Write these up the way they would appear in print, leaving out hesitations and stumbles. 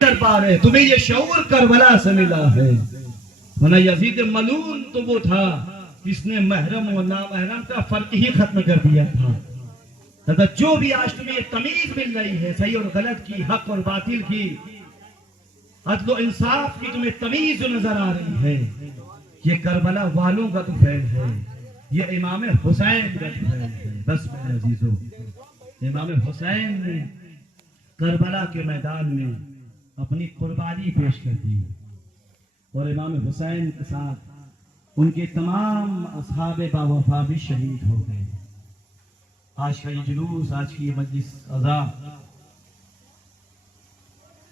کر پا رہے، تمہیں یہ شعور کربلا سے ملا ہے، ورنہ یزید ملعون تو وہ تھا جس نے محرم و نامحرم کا فرق ہی ختم کر دیا تھا۔ جو بھی آج تمہیں یہ تمیز مل رہی ہے صحیح اور غلط کی، حق اور باطل کی، عدل و انصاف کی تمہیں تمیز جو نظر آ رہی ہے، یہ کربلا والوں کا تو فعل ہے، یہ امام حسین کا تو فعل ہے۔ بس میرے عزیزو، امام حسین نے کربلا کے میدان میں اپنی قربانی پیش کر دی، اور امام حسین کے ساتھ ان کے تمام اصحاب باوفا بھی شہید ہو گئے۔ آج کا یہ جلوس، آج کی یہ مجلس عزا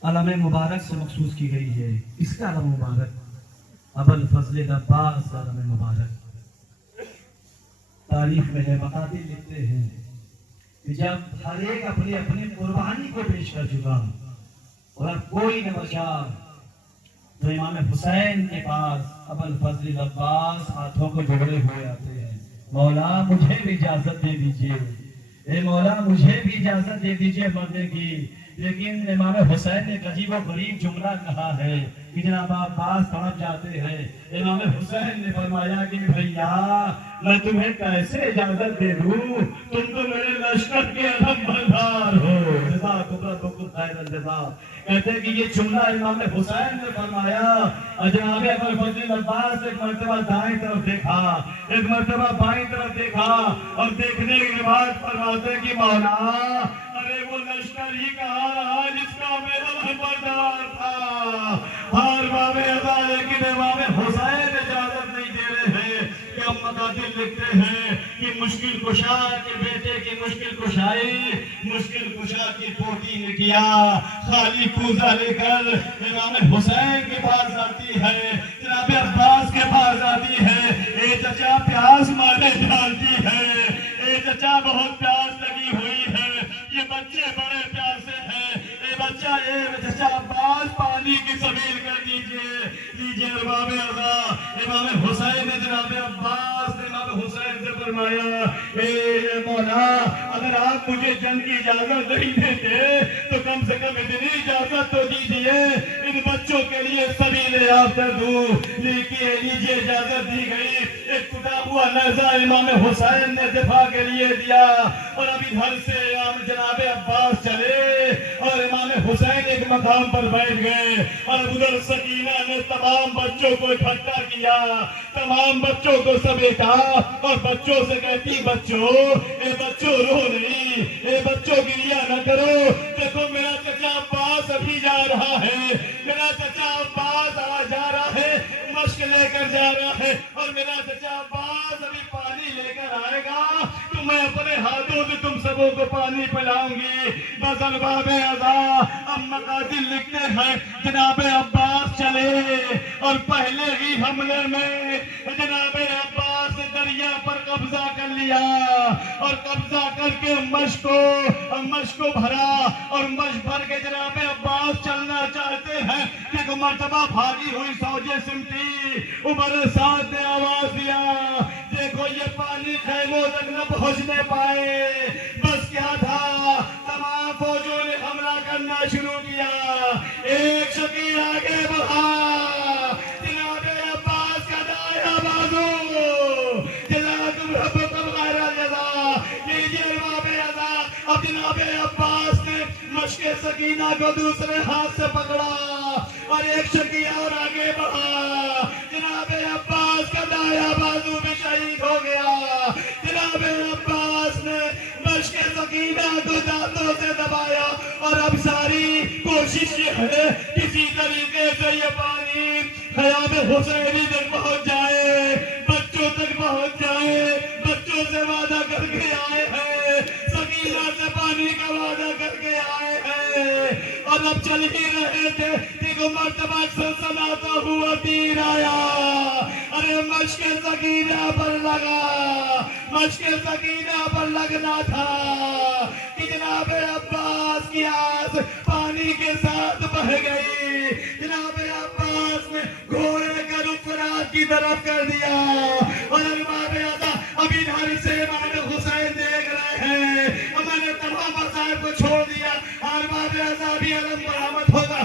علم مبارک سے مخصوص کی گئی ہے۔ اس کا علم مبارک ابوالفضل عباس کا علم مبارک تاریخ میں ہے، مقاتل لکھتے ہیں کہ جب ہر ایک اپنی اپنی قربانی کو پیش کر چکا اور اب کوئی نہ بچا، تو امام حسین کے پاس ابوالفضل عباس ہاتھوں کو جوڑے ہوئے آتے ہیں، مولا مجھے بھی اجازت دے دیجئے، اے مولا مجھے بھی اجازت دے دیجئے مرنے کی۔ لیکن امام حسین نے ایک عجیب و غریب جملہ کہا ہے کہ جناب عباس تڑپ جاتے ہیں۔ امام حسین نے فرمایا کہ بھیا میں تمہیں کیسے اجازت دے دوں، تم تو میرے لشکر کے علم بردار ہو، جزاکم ربکم خیر الجزا۔ کہتے ہیں کہ یہ جملہ امام حسین نے فرمایا، جناب ابوالفضل عباس ایک مرتبہ دائیں طرف دیکھا، ایک مرتبہ بائیں طرف دیکھا، اور دیکھنے کے بعد فرماتے ہیں کہ مولا ارے وہ لشکر ہی کہاں رہا جس کا میرا بردار تھا۔ ہر باب ادا، لیکن امام حسین اجازت نہیں دے رہے ہیں کہ ہم مقاتل لکھتے ہیں کہ مشکل کشا کے بیٹے کی مشکل کشائی مشکل کشا کی پوتی نے کیا، خالی کوزہ لے کر امام حسین کے پاس آتی ہے، جناب عباس کے پاس آتی ہے، اے چچا پیاس مارے ڈالتی ہے، اے چچا بہت پیاس لگی ہوئی ہے، یہ بچے بڑے پیاسے ہیں، اے بچہ اے چچا عباس پانی کی سبیل کر دیجئے ارباب اعضا۔ امام حسین نے جناب عباس نے امام حسین سے فرمایا، اے مولا اگر آپ مجھے جنگ کی اجازت نہیں دیتے تو کم سے کم اتنی اجازت تو دیجئے ان بچوں کے لیے سبیل یافتہ دوں۔ لیجئے اجازت دی گئی، ایک ٹوٹا ہوا نیزہ امام حسین نے دفاع کے لیے دیا، اور اب ادھر سے جناب عباس چلے اور امام حسین ایک مقام پر بیٹھ گئے، اور ادھر سکینہ نے تمام بچوں کو اکٹھا کیا، تمام بچوں کو سمیٹا اور بچوں سے کہتی، بچوں اے بچوں رو نہیں، اے بچوں گریہ نہ کرو، دیکھو میرا چچا عباس ابھی جا رہا ہے، میرا چچا عباس جا رہا ہے، مشق لے کر جا رہا ہے، اور میرا چچا عباس ابھی پانی لے کر آئے گا تو میں اپنے ہاتھوں سے تم سبوں کو پانی پلاؤں گی۔ بس ارباب اعضا، اب مقاتل لکھتے ہیں جناب عباس چلے اور پہلے ہی حملے میں جناب عباس نے دریا پر قبضہ کر لیا، اور قبضہ کر کے مشق کو بھرا، اور مشق بھر کے جناب عباس چلنا چاہتے ہیں کہ ایک مرتبہ بھاگی ہوئی فوجیں سمٹی، عمر سعد نے آواز دیا، دیکھو یہ پانی خیموں تک نہ پہنچنے پائے، بس کیا تھا، تمام فوجوں نے حملہ کرنا شروع کیا، ایک شکیل آگے بڑھا، جناب عباس کا دائیں بازو، جزاکم ربکم خیر الجزا، لیجئے ارباب اعضا۔ اب جناب عباس نے مشق سکینہ کو دوسرے ہاتھ سے پکڑا اور ایک شکیل اور آگے بڑھا، جناب عباس کا دائیں بازو بھی شہید ہو گیا۔ جناب عباس نے مشق سکینہ کو دانتوں سے دبایا، اور اب ساری کوشش یہ ہے کسی طریقے سے یہ پانی خیام حسینی تک پہنچ جائے، بچوں تک پہنچ جائے، بچوں سے وعدہ کر کے آئے ہیں، سکینہ سے پانی کا وعدہ کر کے آئے ہیں، اور اب چل ہی رہے تھے ایک مرتبہ سنسناتا ہوا تیر آیا، ارے مشق سکینہ پر لگا، مشق سکینہ پر لگنا تھا کہ جناب عباس کی آس پانی کے ساتھ بہ گئی، جناب عباس نے گھوڑے کا رخ فرات کی طرف کر دیا، اور ارباب اعضا ابھی ادھر سے امام حسین دیکھ رہے ہیں، میں نے تمام مسائل کو چھوڑ دیا، ارباب اعضا بھی علم برآمد ہوگا۔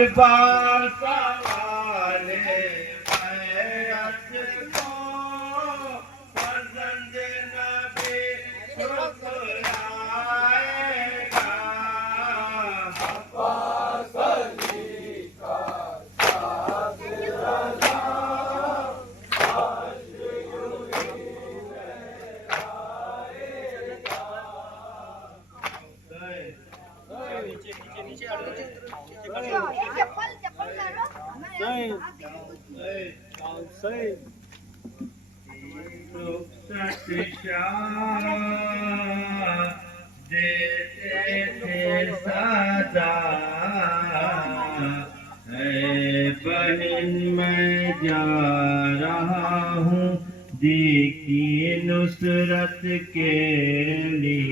ہر بار سوالے بیعت کو فرزند نبی ٹھکرائے گا عباس علی کا ساتھ رضا رخصت شاہ دیتے تھے سزا اے بہن میں جا رہا ہوں دی کی نصرت کے لیے